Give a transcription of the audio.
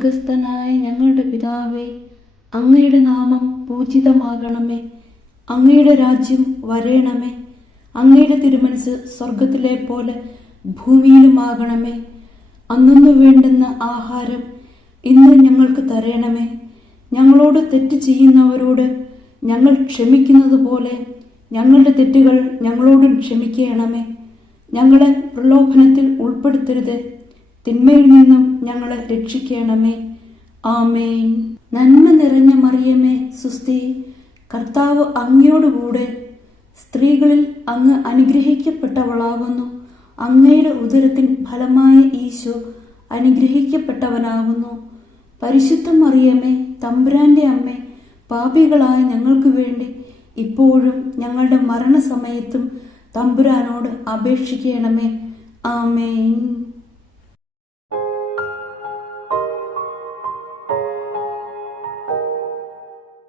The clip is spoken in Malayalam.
സ്വർഗസ്ഥനായ ഞങ്ങളുടെ പിതാവേ, അങ്ങയുടെ നാമം പൂജിതമാകണമേ. അങ്ങയുടെ രാജ്യം വരേണമേ. അങ്ങയുടെ തിരുമനസ് സ്വർഗത്തിലെ പോലെ ഭൂമിയിലുമാകണമേ. അന്നു വേണ്ടുന്ന ആഹാരം ഇന്ന് ഞങ്ങൾക്ക് തരണമേ. ഞങ്ങളോട് തെറ്റ് ചെയ്യുന്നവരോട് ഞങ്ങൾ ക്ഷമിക്കുന്നത് പോലെ ഞങ്ങളുടെ തെറ്റുകൾ ഞങ്ങളോടും ക്ഷമിക്കണമേ. ഞങ്ങളെ പ്രലോഭനത്തിൽ ഉൾപ്പെടുത്തരുത്, തിന്മയിൽ നിന്നും ഞങ്ങളെ രക്ഷിക്കണമേ. ആമേൻ. നന്മ നിറഞ്ഞ മറിയമേ, സുസ്തി, കർത്താവ് അങ്ങയോടുകൂടെ സ്ത്രീകളിൽ അങ്ങ് അനുഗ്രഹിക്കപ്പെട്ടവളാകുന്നു. അങ്ങയുടെ ഉദരത്തിൻ ഫലമായ ഈശോ അനുഗ്രഹിക്കപ്പെട്ടവനാകുന്നു. പരിശുദ്ധ മറിയമേ, തമ്പുരാന്റെ അമ്മേ, പാപികളായ ഞങ്ങൾക്ക് വേണ്ടി ഇപ്പോഴും ഞങ്ങളുടെ മരണസമയത്തും തമ്പുരാനോട് അപേക്ഷിക്കണമേ. ആമേൻ.